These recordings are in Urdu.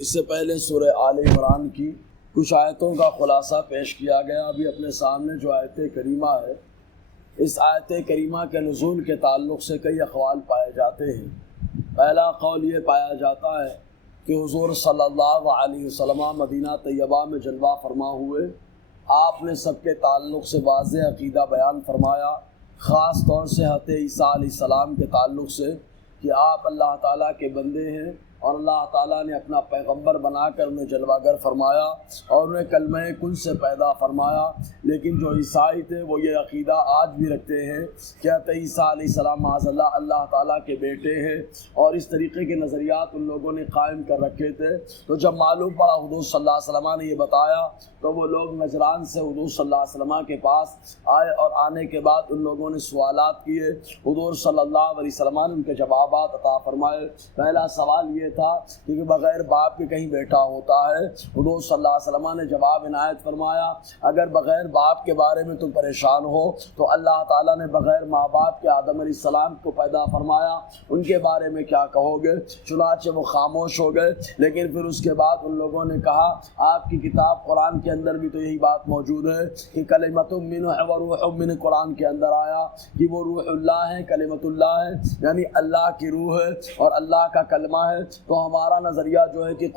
اس سے پہلے سورہ آل عمران کی کچھ آیتوں کا خلاصہ پیش کیا گیا۔ ابھی اپنے سامنے جو آیت کریمہ ہے، اس آیت کریمہ کے نزول کے تعلق سے کئی اقوال پائے جاتے ہیں۔ پہلا قول یہ پایا جاتا ہے کہ حضور صلی اللہ علیہ وسلم مدینہ طیبہ میں جلوہ فرما ہوئے، آپ نے سب کے تعلق سے واضح عقیدہ بیان فرمایا، خاص طور سے حضرت عیسیٰ علیہ السلام کے تعلق سے کہ آپ اللہ تعالیٰ کے بندے ہیں، اور اللہ تعالیٰ نے اپنا پیغمبر بنا کر انہیں جلوہ گر فرمایا اور انہیں کلمہ کن سے پیدا فرمایا۔ لیکن جو عیسائی تھے وہ یہ عقیدہ آج بھی رکھتے ہیں کہ حضرت عیسیٰ علیہ السلام معاذ اللہ تعالیٰ کے بیٹے ہیں، اور اس طریقے کے نظریات ان لوگوں نے قائم کر رکھے تھے۔ تو جب معلوم پڑا حضور صلی اللہ علیہ وسلم نے یہ بتایا تو وہ لوگ نجران سے حضور صلی اللہ علیہ وسلم کے پاس آئے، اور آنے کے بعد ان لوگوں نے سوالات کیے۔ حضور صلی اللہ علیہ وسلم نے ان کے جوابات عطا فرمائے۔ پہلا سوال یہ تھا کہ بغیر باپ کے کہیں بیٹا ہوتا ہے؟ حضور صلی اللہ علیہ وسلم نے جواب عنایت فرمایا، اگر بغیر باپ کے بارے میں تم پریشان ہو تو اللہ تعالیٰ نے بغیر ماں باپ کے آدم علیہ السلام کو پیدا فرمایا، ان کے بارے میں کیا کہو گے؟ چنانچہ وہ خاموش ہو گئے۔ لیکن پھر اس کے بعد ان لوگوں نے کہا، آپ کی کتاب قرآن کے اندر بھی تو یہی بات موجود ہے کہ کلمۃ منہ و روح من، قرآن کے اندر آیا کہ وہ روح اللہ ہے، کلمۃ اللہ ہے، یعنی اللہ کی روح ہے اور اللہ کا کلمہ ہے۔ تو ہمارا نظریہ جو ہے کہ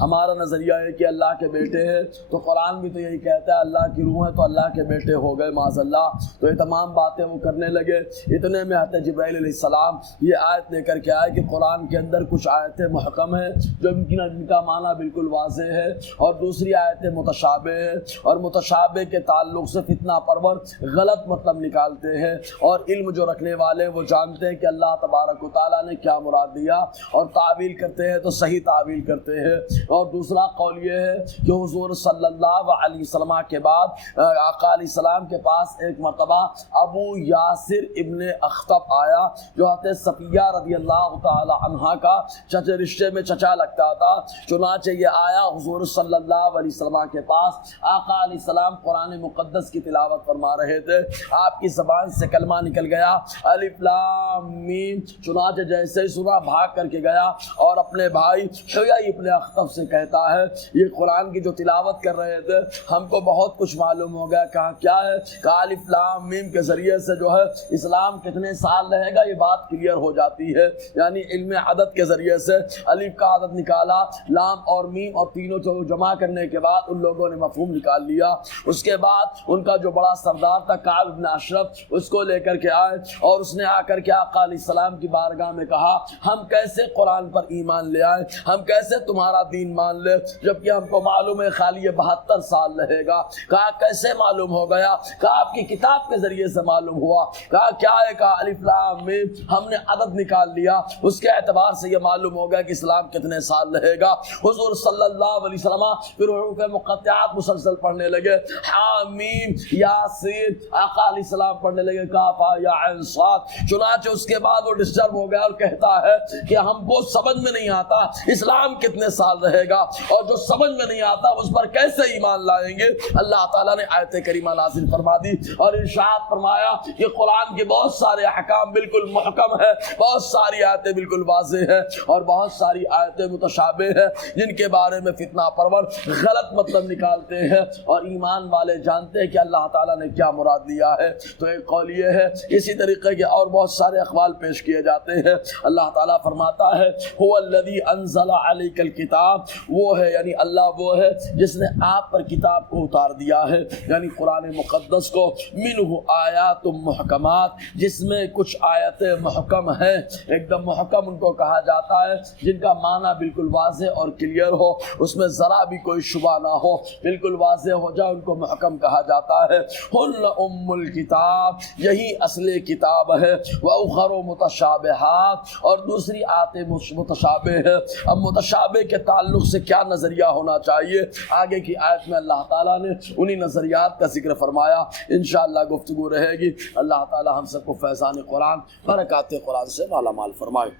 ہمارا نظریہ ہے کہ اللہ کے بیٹے ہیں، تو قرآن بھی تو یہی کہتا ہے اللہ کی روح ہے تو اللہ کے بیٹے ہو گئے معاذ اللہ۔ تو یہ تمام باتیں وہ کرنے لگے۔ اتنے میں حضرت جبرائیل علیہ السلام یہ آیت لے کر کے آئے کہ قرآن کے اندر کچھ آیتیں محکم ہیں جو ان کا معنی بالکل واضح ہے، اور دوسری آیتیں متشابہ ہیں، اور متشابہ کے تعلق سے فتنہ پرور غلط مطلب نکالتے ہیں، اور علم جو رکھنے والے وہ جانتے ہیں کہ اللہ تبارک و تعالیٰ نے کیا مراد دیا، اور تعویل کرتے ہیں تو صحیح تعویل کرتے ہیں۔ اور دوسرا قول یہ ہے کہ حضور صلی اللہ علیہ وسلم کے بعد آقا علیہ السلام کے پاس ایک مرتبہ ابو یاسر ابن اخطب آیا، جو حضرت صفیہ رضی اللہ تعالی عنہا کا چچے رشتے میں چچا لگتا تھا۔ چنانچہ یہ آیا حضور صلی اللہ علیہ وسلم کے پاس، آقا علیہ السلام قرآن مقدس کی تلاوت فرما رہے تھے، آپ کی زبان سے کلمہ نکل گیا، الف لام میم۔ چنانچہ جیسے ہی سنا بھاگ کر کے گیا اور اپنے بھائی حیی ابن اخطب سے کہتا ہے، یہ قرآن کی جو تلاوت کر رہے تھے ہم کو بہت کچھ معلوم ہو گیا۔ کہا کیا ہے؟ کہا الف لام میم کے ذریعے سے جو ہے اسلام کتنے سال رہے گا یہ بات کلیئر ہو جاتی ہے، یعنی علم عدد کے ذریعے سے الف کا عدد نکالا، لام اور میم اور تینوں کو جمع کرنے کے بعد ان لوگوں نے مفہوم نکال لیا۔ اس کے بعد ان کا جو بڑا سردار تھا کعب بن اشرف، اس کو لے کر کے آئے، اور اس نے آ کر کے آقا علیہ السلام کی بارگاہ میں کہا، ہم کیسے قرآن پر ایمان لے آئے، ہم کیسے تمہارا دین مان لے جبکہ ہم کو معلوم ہے خالی یہ 72 سال رہے گا؟ کہا کیسے معلوم ہو گیا؟ کہا آپ کی کتاب کے ذریعے سے معلوم ہوا۔ کہا کیا ہے؟ کہا الف لام میم، ہم نے عدد نکال لیا، اس کے اعتبار سے یہ معلوم ہو گیا کہ اسلام کتنے سال رہے گا۔ حضور صلی اللہ علیہ وسلم پھر حروف مقطعات مسلسل پڑھنے لگے، حامیم یاسین، آقا علیہ السلام پڑھنے لگے کاف یا عین صاد۔ چنانچہ اس کے بعد وہ ڈسٹرب ہو گیا اور کہتا ہے کہ ہم کو سمجھ میں نہیں آتا اسلام کتنے سال رہے گا، اور جو سمجھ میں نہیں آتا اس پر کیسے ایمان لائیں گے؟ اللہ تعالیٰ نے آیت کریمہ نازل فرما دی اور ارشاد فرمایا کہ قرآن کے بہت سارے احکام بالکل محکم ہے، بہت ساری آیتیں بالکل واضح ہیں، اور بہت ساری آیتیں متشابہ ہیں جن کے بارے میں فتنہ پرور غلط مطلب نکالتے ہیں، اور ایمان والے جانتے ہیں کہ اللہ تعالیٰ نے کیا مراد لیا ہے۔ تو ایک قول یہ ہے، اسی طریقے کے اور بہت سارے اقوال پیش کیے جاتے ہیں۔ اللہ تعالیٰ فرماتا ہے هو الذی انزل علیک الکتاب، وہ ہے یعنی اللہ وہ ہے جس نے آپ پر کتاب کو اتار دیا ہے، یعنی قرآن مقدس کو، منہ آیات محکمات، جس میں کچھ آیتیں محکم ہیں، ایک دم محکم ان کو کہا جاتا ہے جن کا معنی بالکل واضح اور کلیئر ہو، اس میں ذرا بھی کوئی شبہ نہ ہو، بالکل واضح ہو جائے، ان کو محکم کہا جاتا ہے۔ ہن ام الکتاب، یہی اصل کتاب ہے، وَأُخَرُ متشابہات، اور دوسری آیتیں متشابہ ہے۔ اب متشابہ کے تعلق سے کیا نظریہ ہونا چاہیے؟ آگے کی آیت میں اللہ تعالیٰ نے انہی نظریات کا ذکر فرمایا۔ انشاءاللہ گفتگو رہے گی۔ اللہ تعالیٰ ہم سب کو فیضان قرآن، برکات قرآن سے مالا مال فرمائے۔